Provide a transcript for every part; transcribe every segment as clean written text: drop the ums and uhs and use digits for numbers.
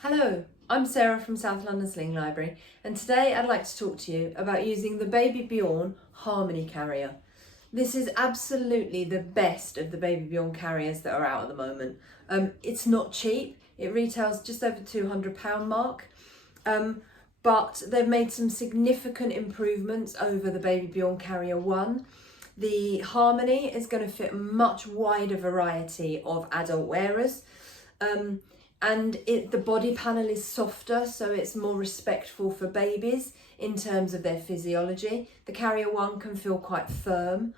Hello, I'm Sarah from South London Sling Library, and today I'd like to talk to you about using the BabyBjorn Harmony Carrier. This is absolutely the best of the BabyBjorn carriers that are out at the moment. It's not cheap, it retails just over £200 mark, but they've made some significant improvements over the BabyBjorn Carrier 1. The Harmony is going to fit a much wider variety of adult wearers. And the body panel is softer, so it's more respectful for babies in terms of their physiology. The Carrier 1 can feel quite firm,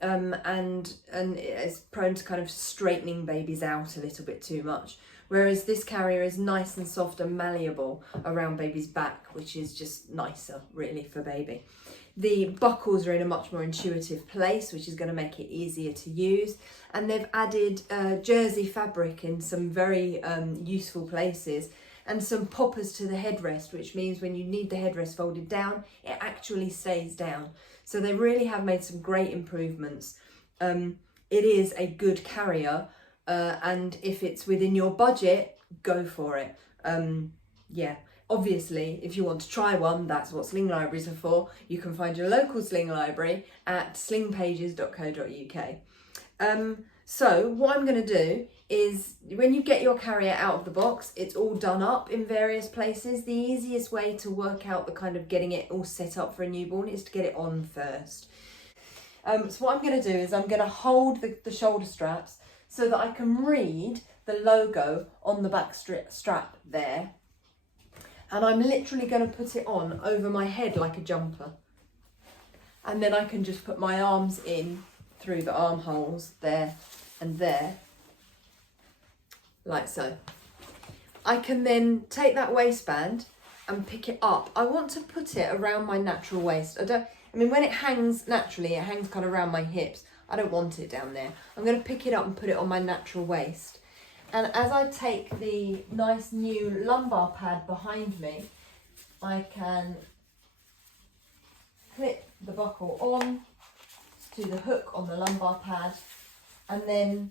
and it's prone to kind of straightening babies out a little bit too much. Whereas this carrier is nice and soft and malleable around baby's back, which is just nicer really for baby. The buckles are in a much more intuitive place, which is going to make it easier to use. And they've added jersey fabric in some very useful places, and some poppers to the headrest, which means when you need the headrest folded down, it actually stays down. So they really have made some great improvements. It is a good carrier, and if it's within your budget, go for it. Yeah. Obviously, if you want to try one, that's what sling libraries are for. You can find your local sling library at slingpages.co.uk. So what I'm going to do is, when you get your carrier out of the box, it's all done up in various places. The easiest way to work out the kind of getting it all set up for a newborn is to get it on first. So what I'm going to do is I'm going to hold the shoulder straps so that I can read the logo on the back strap there. And I'm literally going to put it on over my head like a jumper. And then I can just put my arms in through the armholes there and there, like so. I can then take that waistband and pick it up. I want to put it around my natural waist. When it hangs naturally, it hangs kind of around my hips. I don't want it down there. I'm going to pick it up and put it on my natural waist. And as I take the nice new lumbar pad behind me, I can clip the buckle on to the hook on the lumbar pad and then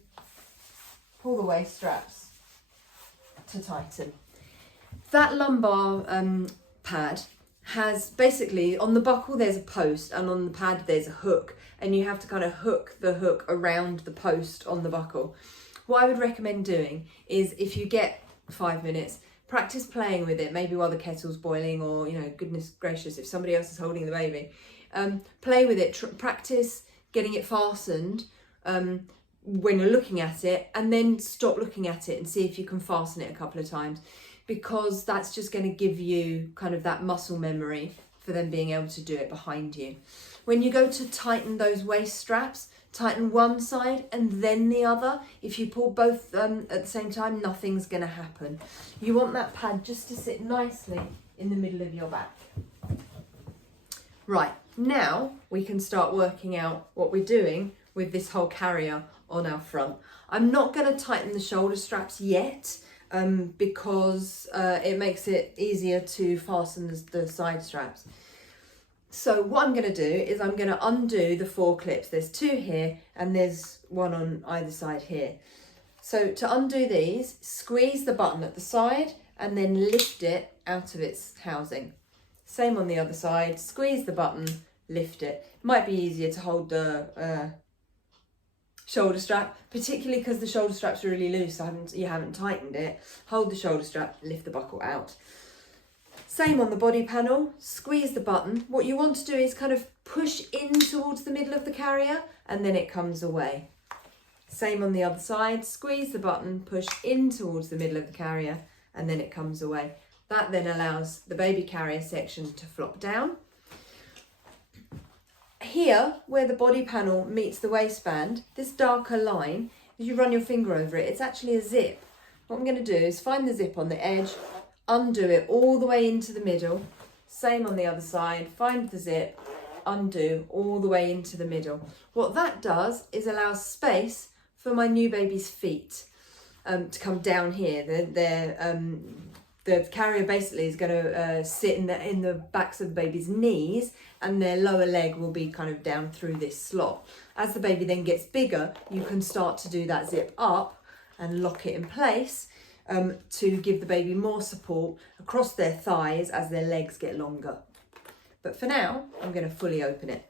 pull the waist straps to tighten. That lumbar pad has basically, on the buckle there's a post and on the pad there's a hook, and you have to kind of hook the hook around the post on the buckle. What I would recommend doing is, if you get 5 minutes, practice playing with it, maybe while the kettle's boiling, or, goodness gracious, if somebody else is holding the baby. Play with it, practice getting it fastened when you're looking at it, and then stop looking at it and see if you can fasten it a couple of times, because that's just going to give you kind of that muscle memory for them being able to do it behind you. When you go to tighten those waist straps, tighten one side and then the other. If you pull both at the same time, nothing's going to happen. You want that pad just to sit nicely in the middle of your back. Right, now we can start working out what we're doing with this whole carrier on our front. I'm not going to tighten the shoulder straps yet, because it makes it easier to fasten the side straps. So what I'm going to do is I'm going to undo the 4 clips. There's 2 here and there's 1 on either side here. So to undo these, squeeze the button at the side and then lift it out of its housing. Same on the other side, squeeze the button, lift it. It might be easier to hold the shoulder strap, particularly because the shoulder strap's really loose, you haven't tightened it. Hold the shoulder strap, lift the buckle out. Same on the body panel, squeeze the button. What you want to do is kind of push in towards the middle of the carrier and then it comes away. Same on the other side, squeeze the button, push in towards the middle of the carrier and then it comes away. That then allows the baby carrier section to flop down. Here, where the body panel meets the waistband, this darker line, as you run your finger over it, it's actually a zip. What I'm going to do is find the zip on the edge, undo it all the way into the middle. Same on the other side, find the zip, undo all the way into the middle. What that does is allows space for my new baby's feet to come down here. The carrier basically is going to sit in the backs of the baby's knees, and their lower leg will be kind of down through this slot. As the baby then gets bigger, you can start to do that zip up and lock it in place. to give the baby more support across their thighs as their legs get longer. But for now, I'm going to fully open it.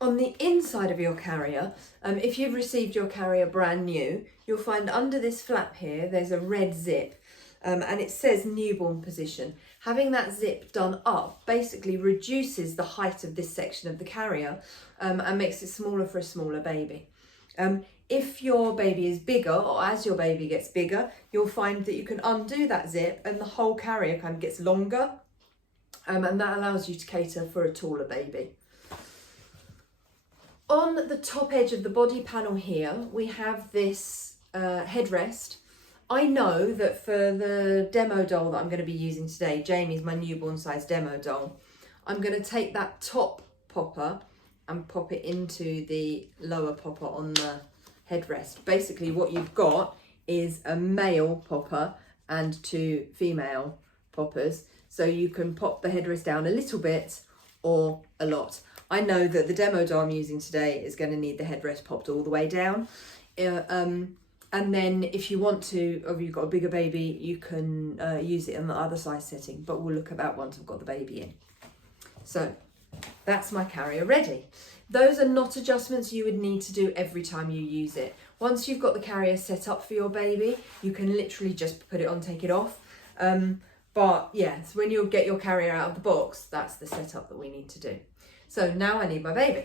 On the inside of your carrier, if you've received your carrier brand new, you'll find under this flap here, there's a red zip, and it says newborn position. Having that zip done up basically reduces the height of this section of the carrier and makes it smaller for a smaller baby. If your baby is bigger, or as your baby gets bigger, you'll find that you can undo that zip and the whole carrier kind of gets longer, and that allows you to cater for a taller baby. On the top edge of the body panel here, we have this headrest. I know that for the demo doll that I'm going to be using today, Jamie's my newborn size demo doll, I'm going to take that top popper and pop it into the lower popper on the headrest. Basically what you've got is a male popper and 2 female poppers, so you can pop the headrest down a little bit or a lot. I know that the demo doll I'm using today is going to need the headrest popped all the way down, and then if you want to, or you've got a bigger baby, you can use it in the other size setting, but we'll look at that once I've got the baby in. So that's my carrier ready. Those are not adjustments you would need to do every time you use it. Once you've got the carrier set up for your baby, you can literally just put it on, take it off. But yeah, so when you get your carrier out of the box, that's the setup that we need to do. So now I need my baby.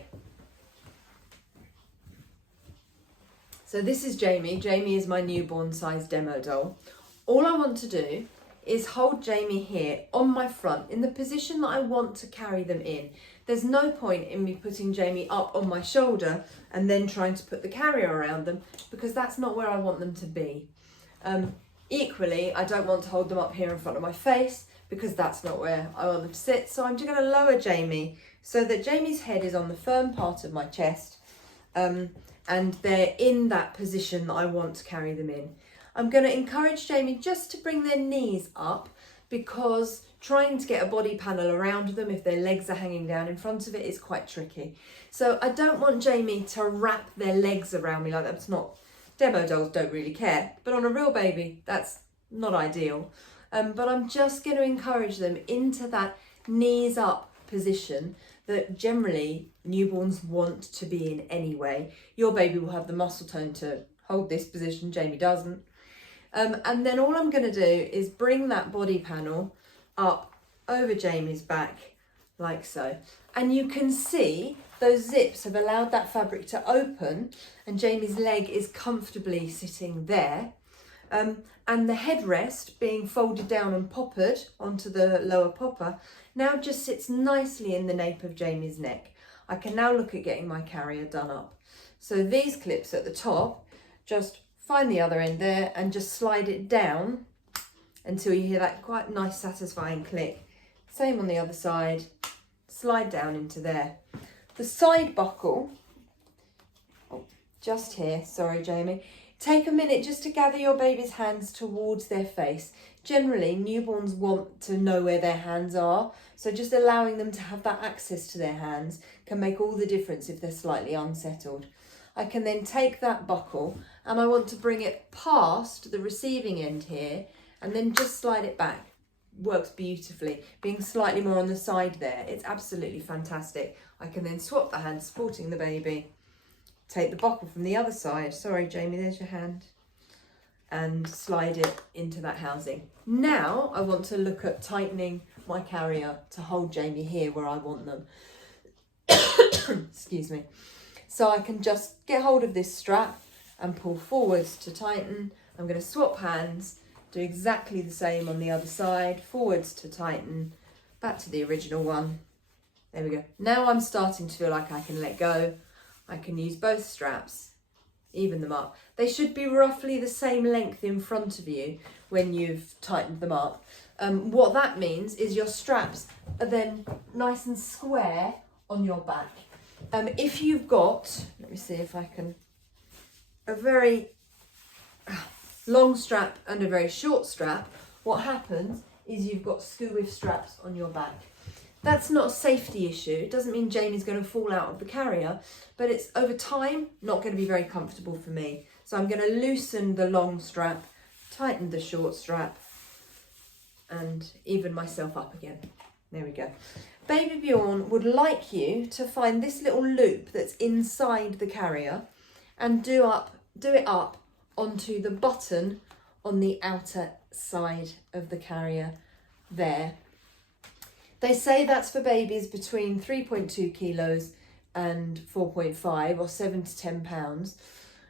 So this is Jamie. Jamie is my newborn size demo doll. All I want to do is hold Jamie here on my front in the position that I want to carry them in. There's no point in me putting Jamie up on my shoulder and then trying to put the carrier around them, because that's not where I want them to be. Equally, I don't want to hold them up here in front of my face, because that's not where I want them to sit. So I'm just going to lower Jamie so that Jamie's head is on the firm part of my chest, and they're in that position that I want to carry them in. I'm going to encourage Jamie just to bring their knees up, because trying to get a body panel around them if their legs are hanging down in front of it is quite tricky. So I don't want Jamie to wrap their legs around me like that. It's not, demo dolls don't really care, but on a real baby, that's not ideal. But I'm just going to encourage them into that knees up position that generally newborns want to be in anyway. Your baby will have the muscle tone to hold this position, Jamie doesn't. And then all I'm going to do is bring that body panel up over Jamie's back like so. And you can see those zips have allowed that fabric to open, and Jamie's leg is comfortably sitting there. And the headrest being folded down and poppered onto the lower popper now just sits nicely in the nape of Jamie's neck. I can now look at getting my carrier done up. So these clips at the top, just find the other end there and just slide it down until you hear that quite nice satisfying click. Same on the other side, slide down into there. The side buckle, just here, sorry Jamie. Take a minute just to gather your baby's hands towards their face. Generally, newborns want to know where their hands are, so just allowing them to have that access to their hands can make all the difference if they're slightly unsettled. I can then take that buckle and I want to bring it past the receiving end here and then just slide it back. Works beautifully. Being slightly more on the side there, it's absolutely fantastic. I can then swap the hand supporting the baby. Take the buckle from the other side, sorry Jamie, there's your hand, and slide it into that housing. Now I want to look at tightening my carrier to hold Jamie here where I want them. Excuse me. So I can just get hold of this strap and pull forwards to tighten. I'm going to swap hands, do exactly the same on the other side, forwards to tighten, back to the original one. There we go. Now I'm starting to feel like I can let go. I can use both straps, even them up. They should be roughly the same length in front of you when you've tightened them up. What that means is your straps are then nice and square on your back. If you've got, let me see if I can, a very long strap and a very short strap, what happens is you've got skew-width straps on your back. That's not a safety issue. It doesn't mean Jamie's going to fall out of the carrier, but it's over time not going to be very comfortable for me. So I'm going to loosen the long strap, tightened the short strap, and evened myself up again. There we go. BabyBjorn would like you to find this little loop that's inside the carrier and do it up onto the button on the outer side of the carrier there. They say that's for babies between 3.2 kilos and 4.5 or 7 to 10 pounds.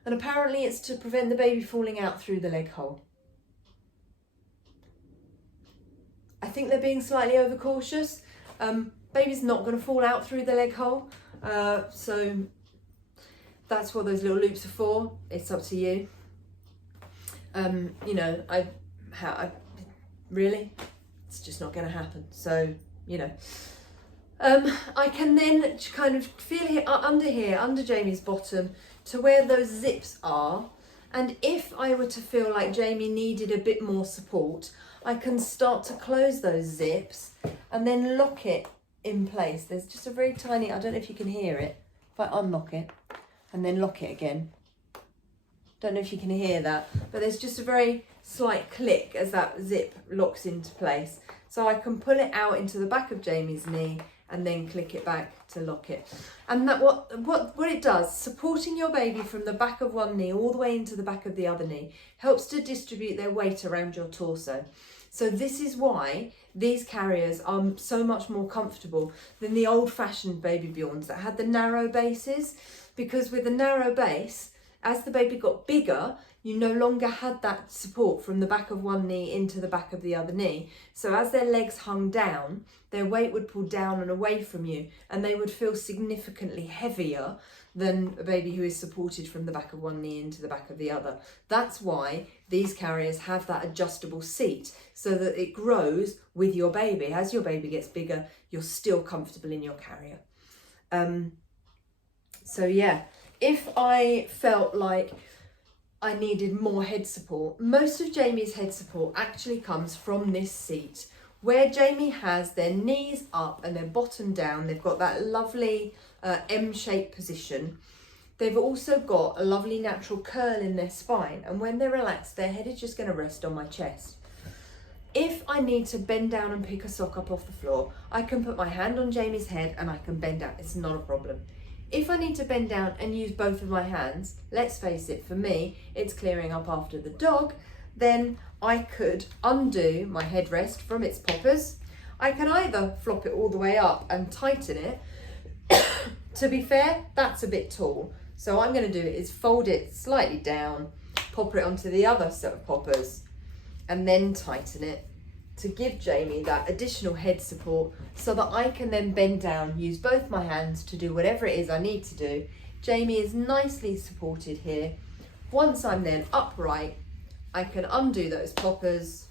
And apparently it's to prevent the baby falling out through the leg hole. I think they're being slightly overcautious. Baby's not going to fall out through the leg hole. So that's what those little loops are for. It's up to you. You know, really, it's just not going to happen. So, you know, I can then kind of feel here, under Jamie's bottom to where those zips are. And if I were to feel like Jamie needed a bit more support, I can start to close those zips and then lock it in place. There's just a very tiny, I don't know if you can hear it, if I unlock it and then lock it again. Don't know if you can hear that, but there's just a very slight click as that zip locks into place. So I can pull it out into the back of Jamie's knee and then click it back to lock it. And that what it does, supporting your baby from the back of one knee all the way into the back of the other knee, helps to distribute their weight around your torso. So this is why these carriers are so much more comfortable than the old-fashioned BabyBjorns that had the narrow bases, because with the narrow base, as the baby got bigger, you no longer had that support from the back of one knee into the back of the other knee. So as their legs hung down, their weight would pull down and away from you, and they would feel significantly heavier than a baby who is supported from the back of one knee into the back of the other. That's why these carriers have that adjustable seat, so that it grows with your baby. As your baby gets bigger, you're still comfortable in your carrier. So yeah, if I felt like I needed more head support, most of Jamie's head support actually comes from this seat, where Jamie has their knees up and their bottom down. They've got that lovely M-shaped position. They've also got a lovely natural curl in their spine, and when they're relaxed, their head is just going to rest on my chest. If I need to bend down and pick a sock up off the floor, I can put my hand on Jamie's head and I can bend down. It's not a problem. If I need to bend down and use both of my hands, let's face it, for me, it's clearing up after the dog, then I could undo my headrest from its poppers. I can either flop it all the way up and tighten it. To be fair, that's a bit tall. So what I'm going to do is fold it slightly down, pop it onto the other set of poppers, and then tighten it to give Jamie that additional head support, so that I can then bend down, use both my hands to do whatever it is I need to do. Jamie is nicely supported here. Once I'm then upright, I can undo those poppers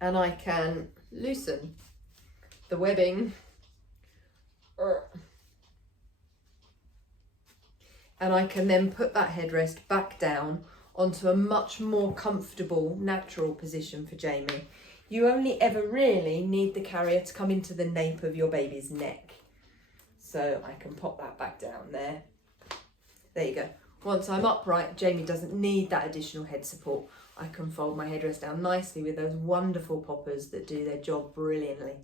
and I can loosen the webbing and I can then put that headrest back down onto a much more comfortable, natural position for Jamie. You only ever really need the carrier to come into the nape of your baby's neck. So I can pop that back down there. There you go. Once I'm upright, Jamie doesn't need that additional head support. I can fold my headrest down nicely with those wonderful poppers that do their job brilliantly.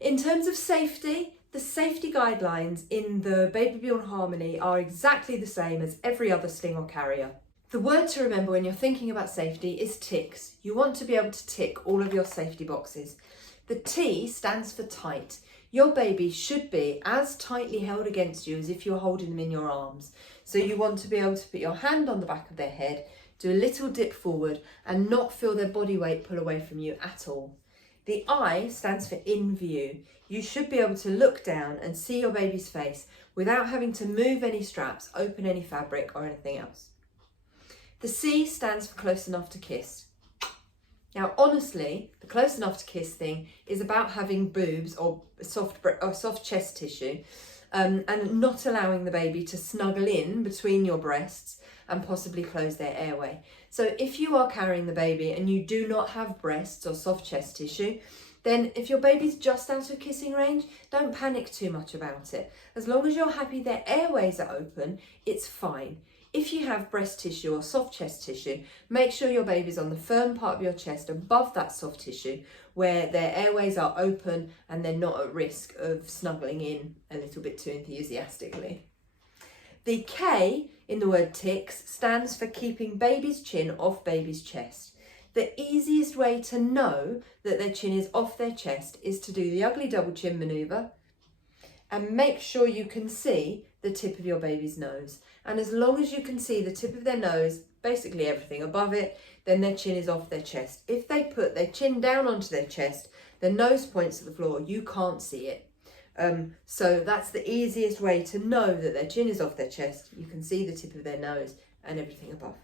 In terms of safety, the safety guidelines in the BabyBjorn Harmony are exactly the same as every other sling or carrier. The word to remember when you're thinking about safety is ticks. You want to be able to tick all of your safety boxes. The T stands for tight. Your baby should be as tightly held against you as if you're holding them in your arms. So you want to be able to put your hand on the back of their head, do a little dip forward, and not feel their body weight pull away from you at all. The I stands for in view. You should be able to look down and see your baby's face without having to move any straps, open any fabric or anything else. The C stands for close enough to kiss. Now, honestly, the close enough to kiss thing is about having boobs or soft chest tissue and not allowing the baby to snuggle in between your breasts and possibly close their airway. So if you are carrying the baby and you do not have breasts or soft chest tissue, then if your baby's just out of kissing range, don't panic too much about it. As long as you're happy their airways are open, it's fine. If you have breast tissue or soft chest tissue, make sure your baby's on the firm part of your chest above that soft tissue where their airways are open and they're not at risk of snuggling in a little bit too enthusiastically. The K in the word tics stands for keeping baby's chin off baby's chest. The easiest way to know that their chin is off their chest is to do the ugly double chin manoeuvre and make sure you can see the tip of your baby's nose. And as long as you can see the tip of their nose, basically everything above it, then their chin is off their chest. If they put their chin down onto their chest, their nose points to the floor, you can't see it. So that's the easiest way to know that their chin is off their chest. You can see the tip of their nose and everything above.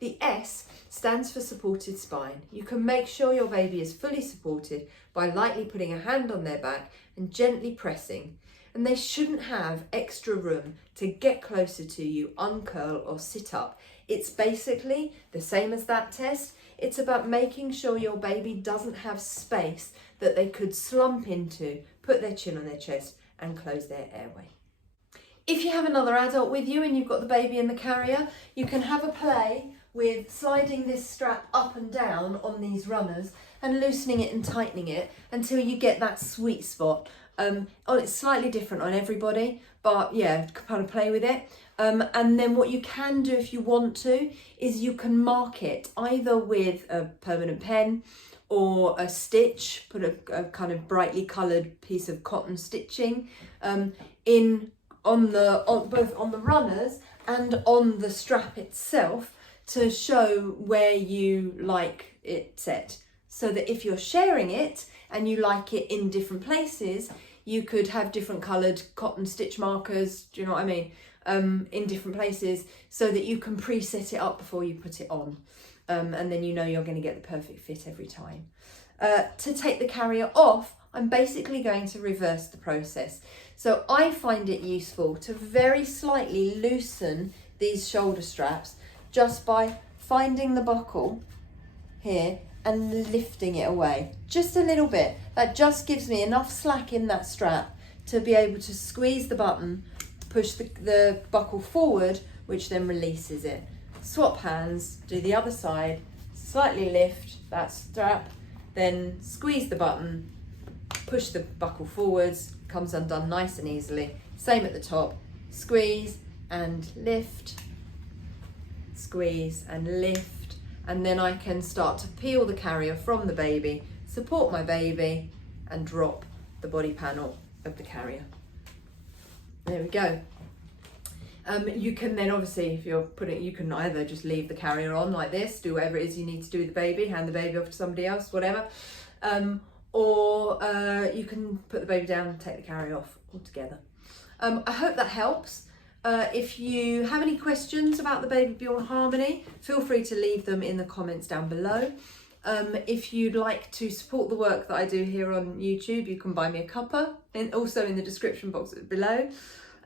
The S stands for supported spine. You can make sure your baby is fully supported by lightly putting a hand on their back and gently pressing. And they shouldn't have extra room to get closer to you, uncurl or sit up. It's basically the same as that test. It's about making sure your baby doesn't have space that they could slump into, put their chin on their chest and close their airway. If you have another adult with you and you've got the baby in the carrier, you can have a play with sliding this strap up and down on these runners and loosening it and tightening it until you get that sweet spot. It's slightly different on everybody, but yeah, kind of play with it. And then what you can do if you want to is you can mark it either with a permanent pen or a stitch, put a kind of brightly coloured piece of cotton stitching both on the runners and on the strap itself to show where you like it set. So that if you're sharing it and you like it in different places, you could have different coloured cotton stitch markers, do you know what I mean, in different places so that you can preset it up before you put it on. And then you know you're going to get the perfect fit every time. To take the carrier off, I'm basically going to reverse the process. So I find it useful to very slightly loosen these shoulder straps just by finding the buckle here and lifting it away just a little bit. That just gives me enough slack in that strap to be able to squeeze the button, push the buckle forward, which then releases it. Swap hands, do the other side, slightly lift that strap, then squeeze the button, push the buckle forwards, comes undone nice and easily. Same at the top, squeeze and lift, squeeze and lift, and then I can start to peel the carrier from the baby, support my baby and drop the body panel of the carrier. There we go. You can then obviously, if you're you can either just leave the carrier on like this, do whatever it is you need to do with the baby, hand the baby off to somebody else, whatever. Or you can put the baby down and take the carrier off altogether. I hope that helps. If you have any questions about the BabyBjorn Harmony, feel free to leave them in the comments down below. If you'd like to support the work that I do here on YouTube, you can buy me a cuppa, and also in the description box below.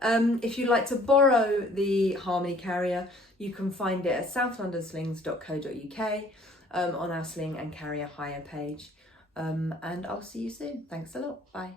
If you'd like to borrow the Harmony carrier, you can find it at southlondonslings.co.uk on our sling and carrier hire page. And I'll see you soon. Thanks a lot. Bye.